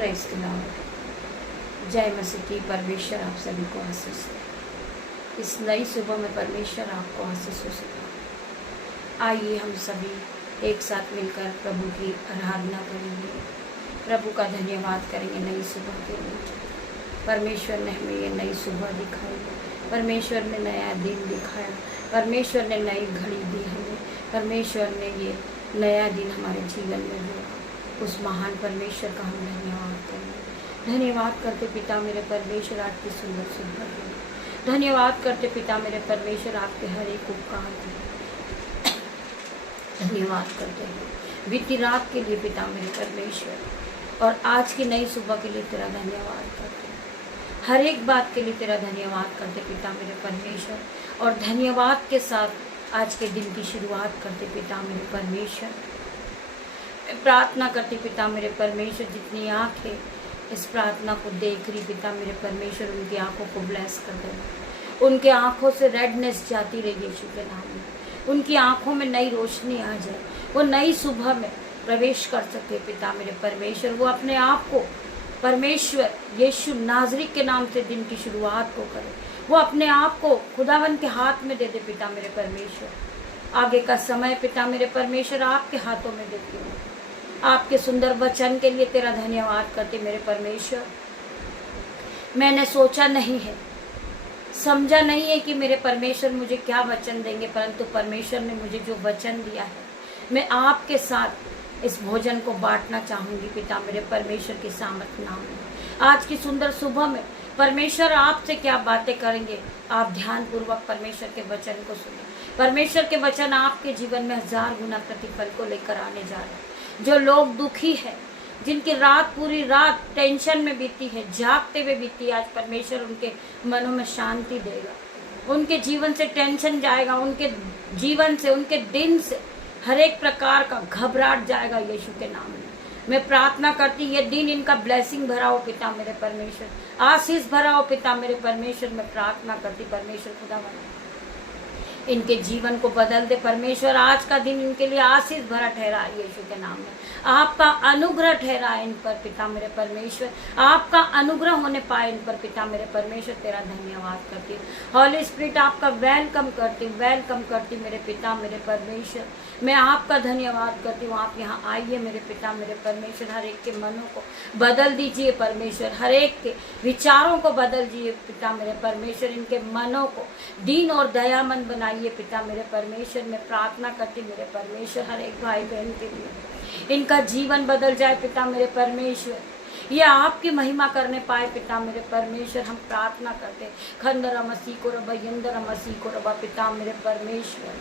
Praise the Lord. जय मसीह की। परमेश्वर आप सभी को आशीष दे। इस नई सुबह में परमेश्वर आपको आशीष हो सके। आइए हम सभी एक साथ मिलकर प्रभु की आराधना करेंगे, प्रभु का धन्यवाद करेंगे नई सुबह के लिए। परमेश्वर ने हमें ये नई सुबह दिखाई, परमेश्वर ने नया दिन दिखाया, परमेश्वर ने नई घड़ी दी हमें, परमेश्वर ने ये नया दिन हमारे जीवन में दिया। उस महान परमेश्वर का हम धन्यवाद करेंगे। धन्यवाद करते पिता मेरे परमेश्वर आपकी सुंदर सुबह के लिए। धन्यवाद करते पिता मेरे परमेश्वर आपके हर एक उपकार के लिए। धन्यवाद करते हैं बीती रात के लिए पिता मेरे परमेश्वर, और आज की नई सुबह के लिए तेरा धन्यवाद करते हैं। हर एक बात के लिए तेरा धन्यवाद करते पिता मेरे परमेश्वर, और धन्यवाद के साथ आज के दिन की शुरुआत करते पिता मेरे परमेश्वर। प्रार्थना करती पिता मेरे परमेश्वर, जितनी आँखें इस प्रार्थना को देख रही पिता मेरे परमेश्वर, उनकी आँखों को ब्लेस कर देना। उनके आँखों से रेडनेस जाती रही यीशु के नाम में। उनकी आँखों में नई रोशनी आ जाए, वो नई सुबह में प्रवेश कर सके पिता मेरे परमेश्वर। वो अपने आप को परमेश्वर यीशु नाज़री के नाम से दिन की शुरुआत को करे। वो अपने आप को खुदावन के हाथ में दे दे पिता मेरे परमेश्वर। आगे का समय पिता मेरे परमेश्वर आपके हाथों में देती हूँ। आपके सुंदर वचन के लिए तेरा धन्यवाद करते मेरे परमेश्वर। मैंने सोचा नहीं है, समझा नहीं है कि मेरे परमेश्वर मुझे क्या वचन देंगे, परंतु परमेश्वर ने मुझे जो वचन दिया है, मैं आपके साथ इस भोजन को बांटना चाहूँगी पिता मेरे परमेश्वर के सामर्थ नाम में। आज की सुंदर सुबह में परमेश्वर आपसे क्या बातें करेंगे, आप ध्यानपूर्वक परमेश्वर के वचन को सुने। परमेश्वर के वचन आपके जीवन में 1000 गुना प्रतिफल को लेकर आने जा रहे हैं। जो लोग दुखी हैं, जिनकी रात पूरी रात टेंशन में बीती है, जागते हुए बीती, आज परमेश्वर उनके मनों में शांति देगा। उनके जीवन से टेंशन जाएगा, उनके जीवन से, उनके दिन से हर एक प्रकार का घबराहट जाएगा यीशु के नाम में। मैं प्रार्थना करती ये दिन इनका ब्लेसिंग भरा हो पिता मेरे परमेश्वर, आशीष भरा हो पिता मेरे परमेश्वर। मैं प्रार्थना करती परमेश्वर खुदा बना इनके जीवन को बदल दे परमेश्वर। आज का दिन इनके लिए आशीष भरा ठहरा यीशु के नाम में। आपका अनुग्रह ठहरा इन पर पिता मेरे परमेश्वर। आपका अनुग्रह होने पाए इन पर पिता मेरे परमेश्वर। तेरा धन्यवाद करती हूँ हॉली स्पिरिट, आपका वेलकम करती मेरे पिता मेरे परमेश्वर। मैं आपका धन्यवाद करती हूँ। आप यहाँ आइए मेरे पिता मेरे परमेश्वर। हर एक के मनों को बदल दीजिए परमेश्वर, हर एक के विचारों को बदल दीजिए पिता मेरे परमेश्वर। इनके मनों को दीन और दयामंद बनाइए पिता मेरे परमेश्वर। मैं प्रार्थना करती मेरे परमेश्वर हर एक भाई बहन के लिए, इनका जीवन बदल जाए पिता मेरे परमेश्वर। ये आपकी महिमा करने पाए पिता मेरे परमेश्वर। हम प्रार्थना करते खंदर मसीह को रबा यंदर मसीह को रबा पिता मेरे परमेश्वर।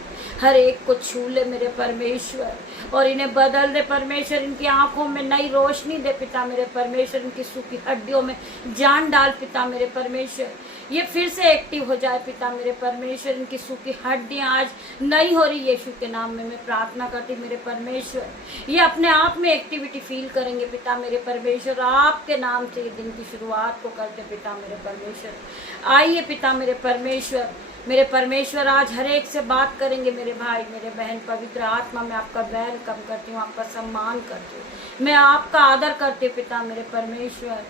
हर एक को छू ले मेरे परमेश्वर और इन्हें बदल दे परमेश्वर। इनकी आंखों में नई रोशनी दे पिता मेरे परमेश्वर। इनकी सूखी हड्डियों में जान डाल पिता मेरे परमेश्वर। ये फिर से एक्टिव हो जाए पिता मेरे परमेश्वर। इनकी सूखी हड्डियां आज नई हो रही यीशु के नाम में। मैं प्रार्थना करती मेरे परमेश्वर, ये अपने आप में एक्टिविटी फील करेंगे पिता मेरे परमेश्वर। आपके नाम से ये दिन की शुरुआत को करते पिता मेरे परमेश्वर। आइए पिता मेरे परमेश्वर, मेरे परमेश्वर आज हर एक से बात करेंगे मेरे भाई मेरे बहन। पवित्र आत्मा में आपका वेलकम करती हूँ, आपका सम्मान करती हूँ, मैं आपका आदर करती हूँ पिता मेरे परमेश्वर।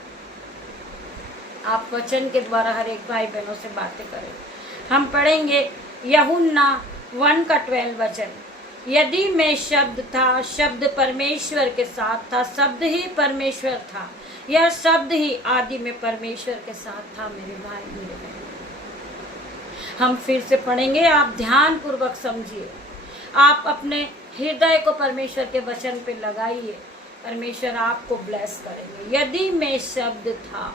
आप वचन के द्वारा हर एक भाई बहनों से बातें करें। हम पढ़ेंगे यूहन्ना 1:12 वचन। यदि मैं शब्द था, शब्द परमेश्वर के साथ था, शब्द ही परमेश्वर था, यह शब्द ही आदि में परमेश्वर के साथ था। मेरे भाई मेरे बहन, हम फिर से पढ़ेंगे, आप ध्यान पूर्वक समझिए। आप अपने हृदय को परमेश्वर के वचन पे लगाइए, परमेश्वर आपको ब्लेस करेंगे। यदि मैं शब्द था,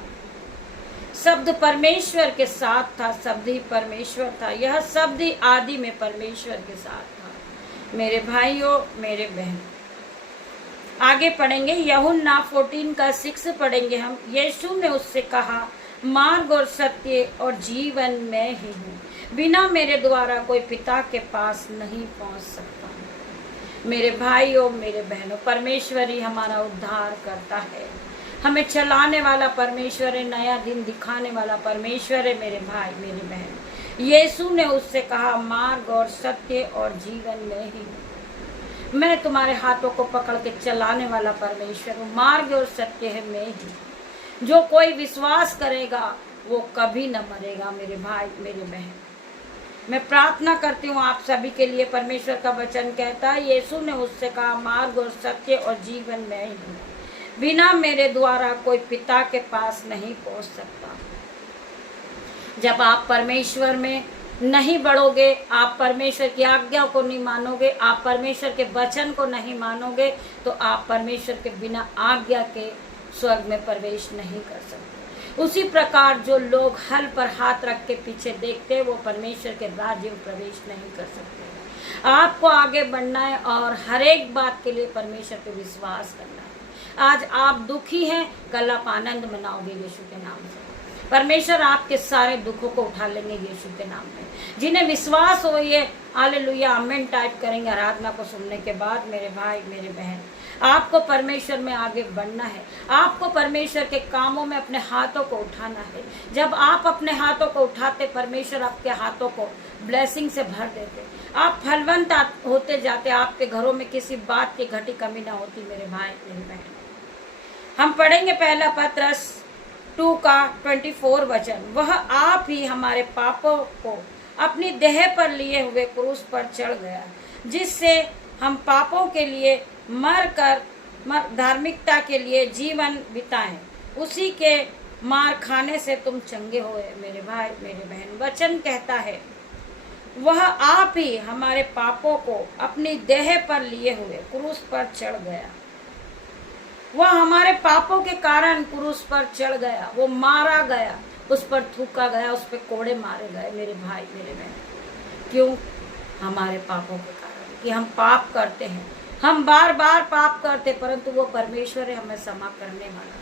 शब्द परमेश्वर के साथ था, शब्द ही परमेश्वर था, यह शब्द ही आदि में परमेश्वर के साथ था। मेरे भाइयों मेरे बहन, आगे पढ़ेंगे यूहन्ना 14:6 पढ़ेंगे हम। यीशु ने उससे कहा, मार्ग और सत्य और जीवन मैं ही हूँ, बिना मेरे द्वारा कोई पिता के पास नहीं पहुँच सकता। मेरे भाइयों मेरे बहनों, परमेश्वर ही हमारा उद्धार करता है, हमें चलाने वाला परमेश्वर है, नया दिन दिखाने वाला परमेश्वर है। मेरे भाई मेरे बहन, यीशु ने उससे कहा, मार्ग और सत्य और जीवन में ही हूँ, मैं तुम्हारे हाथों को पकड़ के चलाने वाला परमेश्वर हूँ। मार्ग और सत्य है मैं ही। जो कोई विश्वास करेगा वो कभी न मरेगा। मेरे भाई मेरे बहन, मैं प्रार्थना करती हूँ आप सभी के लिए। परमेश्वर का वचन कहता है, यीशु ने उससे कहा, मार्ग और सत्य और जीवन मैं ही हूँ। बिना मेरे द्वारा कोई पिता के पास नहीं पहुँच सकता। जब आप परमेश्वर में नहीं बढ़ोगे, आप परमेश्वर की आज्ञा को नहीं मानोगे, आप परमेश्वर के वचन को नहीं मानोगे, तो आप परमेश्वर के बिना आज्ञा के स्वर्ग में प्रवेश नहीं कर सकते। उसी प्रकार जो लोग हल पर हाथ रख के पीछे देखते हैं, वो परमेश्वर के राज्य में प्रवेश नहीं कर सकते। आपको आगे बढ़ना है और हर एक बात के लिए परमेश्वर पे विश्वास करना है। आज आप दुखी हैं, कल आप आनंद मनाओगे यीशु के नाम से। परमेश्वर आपके सारे दुखों को उठा लेंगे यीशु के नाम में। जिन्हें विश्वास हो ये हालेलुया आमीन टाइप करेंगे आराधना को सुनने के बाद। मेरे भाई मेरे बहन, आपको परमेश्वर में आगे बढ़ना है। आपको परमेश्वर के कामों में अपने हाथों को उठाना है। जब आप अपने हाथों को उठाते, परमेश्वर आपके हाथों को ब्लेसिंग से भर देते। आप फलवंत होते जाते। आपके घरों में किसी बात की घटी कमी ना होती। मेरे भाई मेरी बहन, हम पढ़ेंगे पहला पत्रस 2 का 24 वचन। वह आप ही हमारे पापों को अपनी देह पर लिए हुए क्रूस पर चढ़ गया, जिससे हम पापों के लिए मर कर धार्मिकता के लिए जीवन बिताएं। उसी के मार खाने से तुम चंगे हुए। मेरे भाई मेरे बहन, वचन कहता है वह आप ही हमारे पापों को अपनी देह पर लिए हुए क्रूस पर चढ़ गया। वह हमारे पापों के कारण क्रूस पर चढ़ गया, वो मारा गया, उस पर थूका गया, उस पर कोड़े मारे गए। मेरे भाई मेरे बहन, क्यों? हमारे पापों के कारण, कि हम पाप करते हैं, हम बार बार पाप करते, परंतु वो परमेश्वर है हमें क्षमा करने वाला,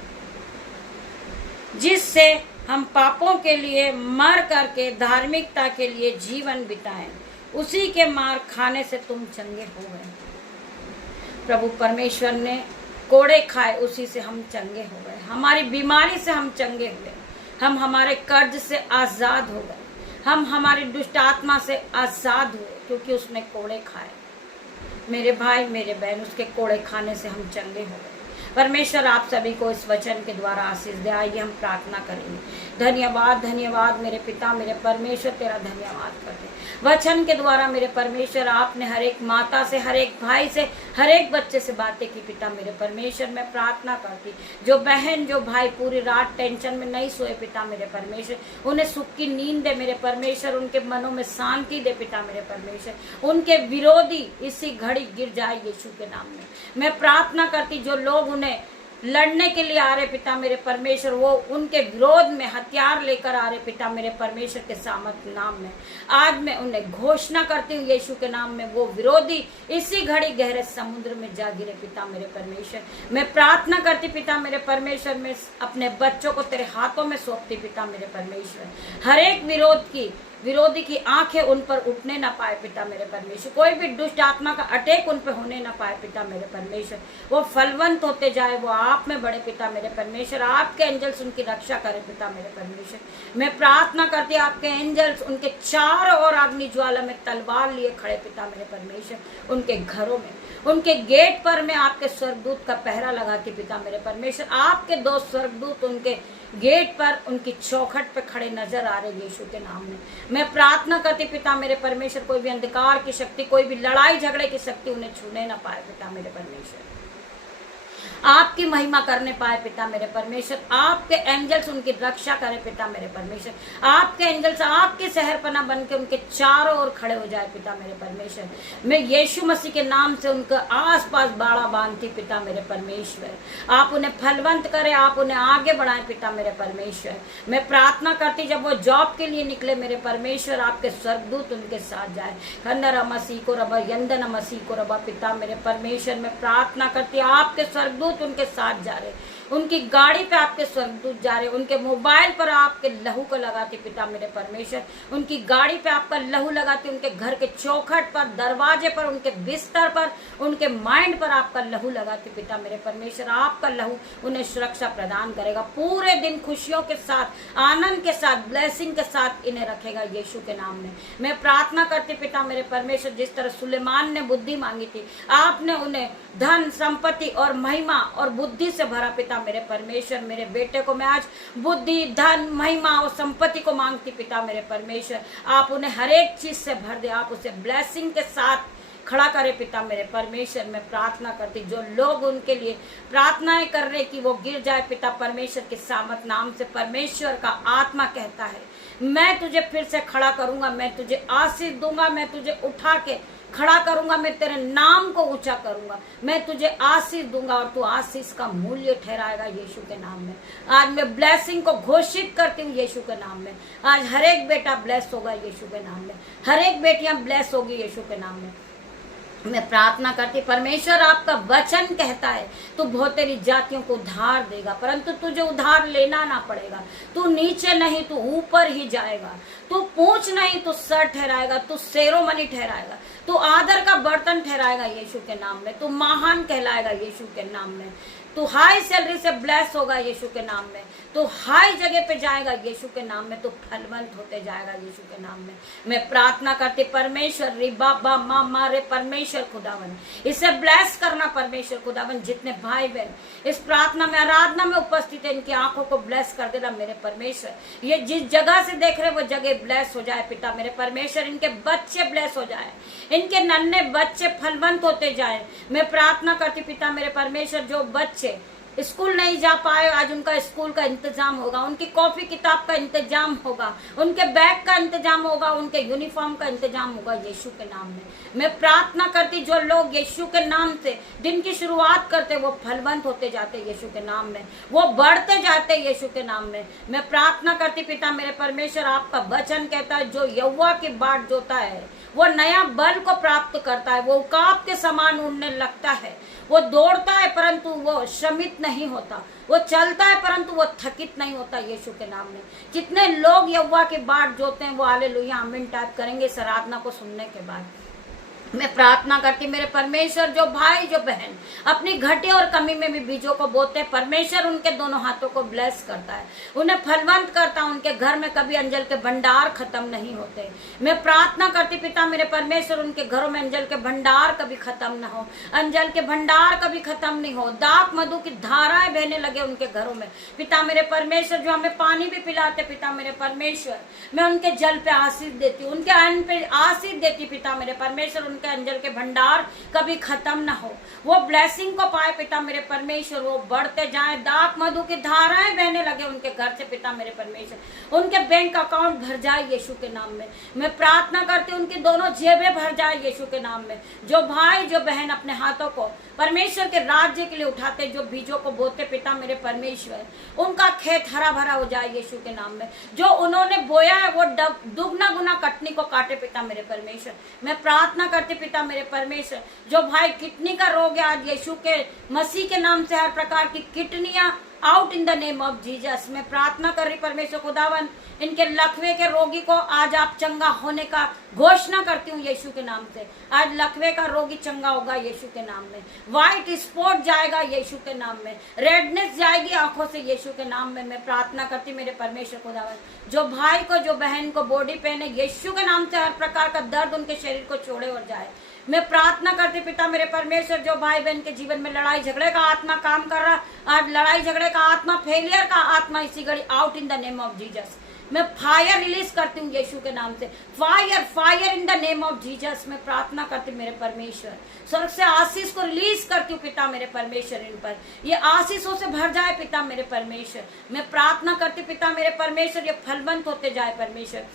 जिससे हम पापों के लिए मर करके धार्मिकता के लिए जीवन बिताएं। उसी के मार खाने से तुम चंगे हो गए। प्रभु परमेश्वर ने कोड़े खाए, उसी से हम चंगे हो गए। हमारी बीमारी से हम चंगे हुए। हम हमारे कर्ज से आजाद हो गए। हम हमारी दुष्ट आत्मा से आजाद हुए, क्योंकि उसने कोड़े खाए। मेरे भाई मेरे बहन, उसके कोड़े खाने से हम चंगे हो गए। परमेश्वर आप सभी को इस वचन के द्वारा आशीष दे। आइए हम प्रार्थना करेंगे। धन्यवाद धन्यवाद मेरे पिता मेरे परमेश्वर, तेरा धन्यवाद करते। वचन के द्वारा मेरे परमेश्वर आपने हर एक माता से, हर एक भाई से, हर एक बच्चे से बातें की। पिता मेरे परमेश्वर, मैं प्रार्थना करती, जो बहन जो भाई पूरी रात टेंशन में नहीं सोए, पिता मेरे परमेश्वर उन्हें सुख की नींद दे। मेरे परमेश्वर उनके मनों में शांति दे। पिता मेरे परमेश्वर उनके विरोधी इसी घड़ी गिर जाए यीशु के नाम में। मैं प्रार्थना करती, जो लोग उन्हें लड़ने के लिए आ रहे पिता मेरे परमेश्वर, वो उनके विरोध में हथियार लेकर आ रहे पिता मेरे परमेश्वर के सामर्थ नाम में, आज मैं उन्हें घोषणा करती हूँ यीशु के नाम में, वो विरोधी इसी घड़ी गहरे समुद्र में जा गिरे। पिता मेरे परमेश्वर, मैं प्रार्थना करती पिता मेरे परमेश्वर, मैं अपने बच्चों को तेरे हाथों में सौंपती। पिता मेरे परमेश्वर, हर एक विरोधी की आंखें उन पर उठने ना पाए। पिता मेरे परमेश्वर, कोई भी दुष्ट आत्मा का अटैक उन पर होने ना पाए। पिता मेरे परमेश्वर, वो फलवंत होते जाए, वो आप में बड़े। पिता मेरे परमेश्वर, आपके एंजल्स उनकी रक्षा करें। पिता मेरे परमेश्वर, मैं प्रार्थना करती आपके एंजल्स उनके चारों ओर अग्नि ज्वाला में तलवार लिए खड़े। पिता मेरे परमेश्वर, उनके घरों में, उनके गेट पर मैं आपके स्वर्गदूत का पहरा लगाती। पिता मेरे परमेश्वर, आपके 2 स्वर्गदूत उनके गेट पर, उनकी चौखट पे खड़े नजर आ रहे यीशु के नाम में। मैं प्रार्थना करती पिता मेरे परमेश्वर, कोई भी अंधकार की शक्ति, कोई भी लड़ाई झगड़े की शक्ति उन्हें छूने ना पाए। पिता मेरे परमेश्वर, आपकी महिमा करने पाए। पिता मेरे परमेश्वर, आपके एंजल्स उनकी रक्षा करें। पिता मेरे परमेश्वर, आपके एंजल्स आपके शहरपना बन के उनके चारों ओर खड़े हो जाए। पिता मेरे परमेश्वर, मैं यीशु मसीह के नाम से उनके आसपास बाड़ा बांधती। पिता मेरे परमेश्वर, आप उन्हें फलवंत करें, आप उन्हें आगे बढ़ाएं। पिता मेरे परमेश्वर, मैं प्रार्थना करती, जब वो जॉब के लिए निकले मेरे परमेश्वर, आपके स्वर्गदूत उनके साथ जाए। खंडरा मसीह को रबा, यंदन मसीह को रबा। पिता मेरे परमेश्वर, मैं प्रार्थना करती, आपके स्वर्गदूत उनके साथ जा रहे, उनकी गाड़ी पे आपके स्वर्गदूत जा रहे, उनके मोबाइल पर आपके लहू को लगाते पिता मेरे परमेश्वर, उनकी गाड़ी पे आपका लहू लगाते, उनके घर के चौखट पर, दरवाजे पर, उनके बिस्तर पर, उनके माइंड पर आपका लहू लगाते पिता मेरे परमेश्वर। आपका लहू उन्हें सुरक्षा प्रदान करेगा, पूरे दिन खुशियों के साथ, आनंद के साथ, ब्लेसिंग के साथ इन्हें रखेगा यीशु के नाम में। मैं प्रार्थना करती पिता मेरे परमेश्वर, जिस तरह सुलेमान ने बुद्धि मांगी थी, आपने उन्हें धन, संपत्ति और महिमा और बुद्धि से भरा पिता मेरे परमेश्वर। मेरे बेटे को मैं आज बुद्धि, धन, महिमा और संपत्ति को मांगती पिता मेरे परमेश्वर, आप उन्हें हर एक चीज से भर दे, आप उसे ब्लेसिंग के साथ खड़ा करे पिता मेरे परमेश्वर। मैं प्रार्थना करती, जो लोग उनके लिए प्रार्थनाएं कर रहे कि वो गिर जाए पिता परमेश्वर के सामर्थ नाम से, परमेश्वर का आत्मा कहता है मैं तुझे फिर से खड़ा करूंगा, मैं तुझे आशीष दूंगा, मैं तुझे उठा के खड़ा करूंगा, मैं तेरे नाम को ऊंचा करूंगा, मैं तुझे आशीष दूंगा और तू आशीष का मूल्य ठहराएगा यीशु के नाम में। आज मैं ब्लेसिंग को घोषित करती हूँ यीशु के नाम में। आज हर एक बेटा ब्लेस होगा यीशु के नाम में, हर एक बेटियां ब्लेस होगी यीशु के नाम में। मैं प्रार्थना करती, परमेश्वर आपका वचन कहता है तू बहुत तेरी जातियों को उधार देगा, परंतु तुझे उधार लेना ना पड़ेगा। तू नीचे नहीं, तू ऊपर ही जाएगा। तू पूंछ नहीं, तू सर ठहराएगा। तू सेरोमनी ठहराएगा। तू आदर का बर्तन ठहराएगा यीशु के नाम में। तू महान कहलाएगा यीशु के नाम में। तू हाई सैलरी से ब्लेस होगा यीशु के नाम में। तू हाई जगह पे जाएगा यीशु के नाम में। तू फलवंत होते जाएगा यीशु के नाम में। मैं प्रार्थना करती, परमेश्वर री बाबा माँ मारे परमेश्वर खुदावन, इसे ब्लेस करना परमेश्वर खुदावन। जितने भाई बहन इस प्रार्थना में, आराधना में उपस्थित है, इनकी आंखों को ब्लेस कर देना मेरे परमेश्वर। ये जिस जगह से देख रहे वो जगह ब्लेस हो जाए पिता मेरे परमेश्वर। इनके बच्चे ब्लेस हो जाए, इनके नन्हे बच्चे फलवंत होते जाए। मैं प्रार्थना करती पिता मेरे परमेश्वर, जो बच्चे स्कूल नहीं जा पाए आज उनका स्कूल का इंतजाम होगा, उनकी कॉपी किताब का इंतजाम होगा, उनके बैग का इंतजाम होगा, उनके यूनिफॉर्म का इंतजाम होगा यीशु के नाम में। मैं प्रार्थना करती, जो लोग यीशु के नाम से दिन की शुरुआत करते वो फलवंत होते जाते यीशु के नाम में, वो बढ़ते जाते यीशु के नाम में। मैं प्रार्थना करती पिता मेरे परमेश्वर, आपका वचन कहता है जो यहोवा की बाट जोता है वो नया बल को प्राप्त करता है, वो उकाब के समान उड़ने लगता है, वो दौड़ता है परंतु वो श्रमित नहीं होता, वो चलता है परंतु वो थकित नहीं होता यीशु के नाम में। जितने लोग यहोवा की बाट जोते हैं वो हालेलुया आमीन टाइप करेंगे इस आराधना को सुनने के बाद। मैं प्रार्थना करती मेरे परमेश्वर, जो भाई जो बहन अपनी घटे और कमी में भी बीजों को बोते हैं, परमेश्वर उनके दोनों हाथों को ब्लेस करता है, उन्हें फलवंत करता है। उनके घर में कभी अंजल के भंडार खत्म नहीं होते। मैं प्रार्थना करती पिता मेरे परमेश्वर, उनके घरों में अंजल के भंडार कभी खत्म ना हो, अंजल के भंडार कभी खत्म नहीं हो। दाक मधु की धाराएं बहने लगे उनके घरों में पिता मेरे परमेश्वर। जो हमें पानी भी पिलाते पिता मेरे परमेश्वर, मैं उनके जल पे आशीष देती हूँ, उनके अन्न पे आशीष देती पिता मेरे परमेश्वर। उनके अंजल के भंडार कभी खत्म ना हो, वो ब्लेसिंग को पाए पिता मेरे परमेश्वर, वो बढ़ते जाए। दाक मधु की धाराएं बहने लगे उनके घर से पिता मेरे परमेश्वर। उनके बैंक अकाउंट भर जाए यीशु के नाम में। मैं प्रार्थना करती हूँ उनकी दोनों जेबें भर जाए यीशु के नाम में। जो भाई जो बहन अपने हाथों को परमेश्वर के राज्य के लिए उठाते, जो बीजों को बोते पिता मेरे परमेश्वर, उनका खेत हरा भरा हो जाए यीशु के नाम में। जो उन्होंने बोया है वो दुगना गुना कटनी को काटे पिता मेरे परमेश्वर। मैं प्रार्थना करती पिता मेरे परमेश्वर, जो भाई किडनी का रोग है आज यीशु के मसीह के नाम से हर प्रकार की किडनियां out in the name of Jesus. मैं प्रार्थना कर रही परमेश्वर खुदावन, इनके लकवे के रोगी को आज आप चंगा होने का घोषणा करती हूँ यीशु के नाम से। आज लकवे का रोगी चंगा होगा यीशु के नाम में। व्हाइट स्पॉट जाएगा यीशु के नाम में, रेडनेस जाएगी आंखों से यीशु के नाम में। मैं प्रार्थना करती मेरे परमेश्वर खुदावन, जो भाई को जो बहन को बॉडी पेन है यीशु के नाम से हर प्रकार का दर्द उनके शरीर को छोड़े और जाए। मैं प्रार्थना करती पिता मेरे परमेश्वर, जो भाई बहन के जीवन में लड़ाई झगड़े का आत्मा काम कर रहा, आज लड़ाई झगड़े का आत्मा, फेलियर का आत्मा इसी घड़ी out in the name of Jesus. मैं फायर रिलीज करती हूँ यीशु के नाम से, fire fire in the name of Jesus. मैं प्रार्थना करती मेरे परमेश्वर, स्वर्ग से आशीष को रिलीज करती हूँ पिता मेरे परमेश्वर, इन पर ये आशीषों से भर जाए पिता मेरे परमेश्वर। मैं प्रार्थना करती पिता मेरे परमेश्वर, ये फलवंत होते जाए परमेश्वर,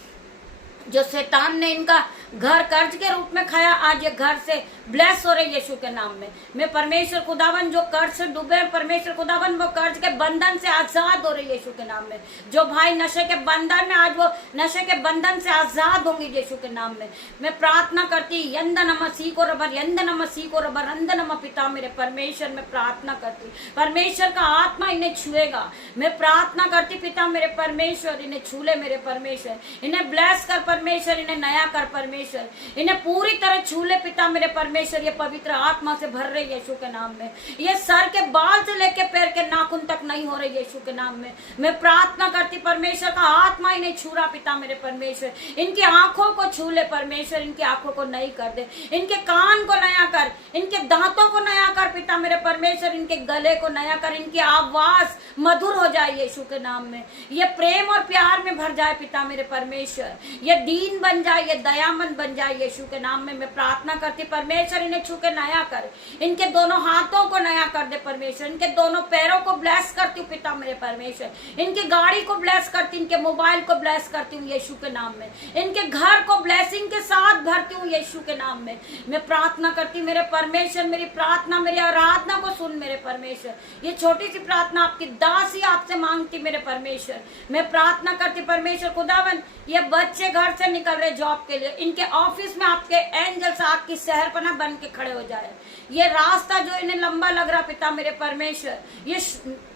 जो शैतान ने इनका घर कर्ज के रूप में खाया, आज ये घर से ब्लेस हो रहे यीशु के नाम में। मैं परमेश्वर खुदावन जो कर्ज से डूबे, परमेश्वर खुदावन वो कर्ज के बंधन से आजाद हो रहे यीशु के नाम में। जो भाई नशे के बंधन में, आज वो नशे के बंधन से आजाद होंगे यीशु के नाम में। मैं प्रार्थना करती यंदन मसीह को रबर, यंदन मसीह को रबर, अंदन पिता मेरे परमेश्वर, मैं प्रार्थना करती परमेश्वर का आत्मा इन्हें छुएगा। मैं प्रार्थना करती पिता मेरे परमेश्वर, इन्हें छू ले मेरे परमेश्वर, इन्हें ब्लेस कर परमेश्वर, इन्हें नया कर परमेश्वर, इन्हें पूरी तरह छू ले पिता मेरे परमेश्वर। ये पवित्र आत्मा से भर रहे यीशु के नाम में। ये सर के बाल से लेके पैर के नाखून तक नहीं हो रहे यीशु के नाम में। मैं प्रार्थना करती परमेश्वर का आत्मा इन्हें छू रहा पिता मेरे परमेश्वर। इनकी आंखों को छू ले परमेश्वर, इनकी आंखों को नई कर दे, इनके कान को नया कर, इनके दांतों को नया कर पिता मेरे परमेश्वर, इनके गले को नया कर, इनकी आवाज मधुर हो जाए यीशु के नाम में। ये प्रेम और प्यार में भर जाए पिता मेरे परमेश्वर, ये दीन बन जाए, ये दयामंद बन जाए यीशु के नाम में। मैं प्रार्थना करती परमेश्वर इन्हें छू के नया कर, इनके दोनों हाथों को नया कर दे परमेश्वर, इनके दोनों पैरों को ब्लेस करती हूँ पिता मेरे परमेश्वर, इनकी गाड़ी को ब्लेस करती, इनके मोबाइल को ब्लेस करती हूँ यीशु के नाम में, इनके घर को ब्लेसिंग के साथ भरती हूँ यीशु के नाम में। मैं प्रार्थना करती मेरे परमेश्वर, मेरी प्रार्थना मेरी आराधना को सुन मेरे परमेश्वर। ये छोटी सी प्रार्थना आपकी दासी आपसे मांगती मेरे परमेश्वर। मैं प्रार्थना करती परमेश्वर खुदावन, ये बच्चे घर से निकल रहे जॉब के लिए, इनके ऑफिस में आपके एंजल्स आपकी सहरपना बन के खड़े हो जाए। ये रास्ता जो इन्हें लंबा लग रहा पिता मेरे परमेश्वर, ये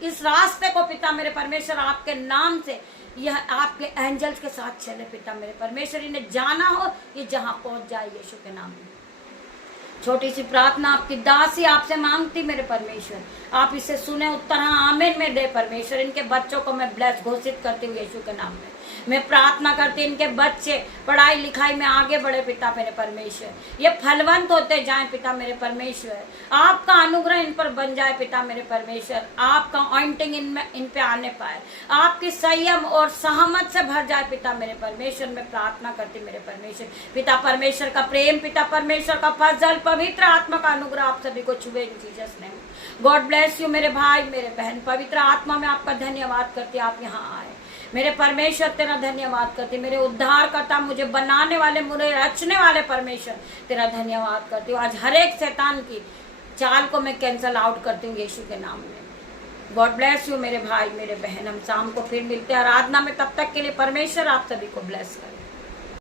इस रास्ते को पिता मेरे परमेश्वर आपके नाम से यह आपके एंजल्स के साथ चले पिता मेरे परमेश्वर। इन्हें जाना हो ये जहां पहुंच जाए यीशु के नाम में। छोटी सी प्रार्थना आपकी दासी आपसे मांगती मेरे परमेश्वर, आप इसे सुने, उत्तर हाँ आमीन में दे परमेश्वर। इनके बच्चों को मैं ब्लेस घोषित करती हूँ यीशु के नाम में। मैं प्रार्थना करती इनके बच्चे पढ़ाई लिखाई में आगे बढ़े पिता मेरे परमेश्वर, ये फलवंत होते जाएं पिता मेरे परमेश्वर। आपका अनुग्रह इन पर बन जाए पिता मेरे परमेश्वर, आपका ऑइंटिंग इन पे आने पाए, आपकी संयम और सहमत से भर जाए पिता मेरे परमेश्वर। मैं प्रार्थना करती मेरे परमेश्वर, पिता परमेश्वर का प्रेम, पिता परमेश्वर का फजल, पवित्र आत्मा का अनुग्रह आप सभी को छुए इन Jesus name. God bless you मेरे भाई मेरे बहन। पवित्र आत्मा में आपका धन्यवाद करती आप यहाँ आए मेरे परमेश्वर, तेरा धन्यवाद करती। मेरे उद्धार करता, मुझे बनाने वाले, मुझे रचने वाले परमेश्वर, तेरा धन्यवाद करती हूँ। आज हर एक शैतान की चाल को मैं कैंसल आउट करती हूँ यीशु के नाम में। गॉड ब्लेस यू मेरे भाई मेरे बहन। हम शाम को फिर मिलते हैं आराधना में, तब तक के लिए परमेश्वर आप सभी को ब्लेस करे।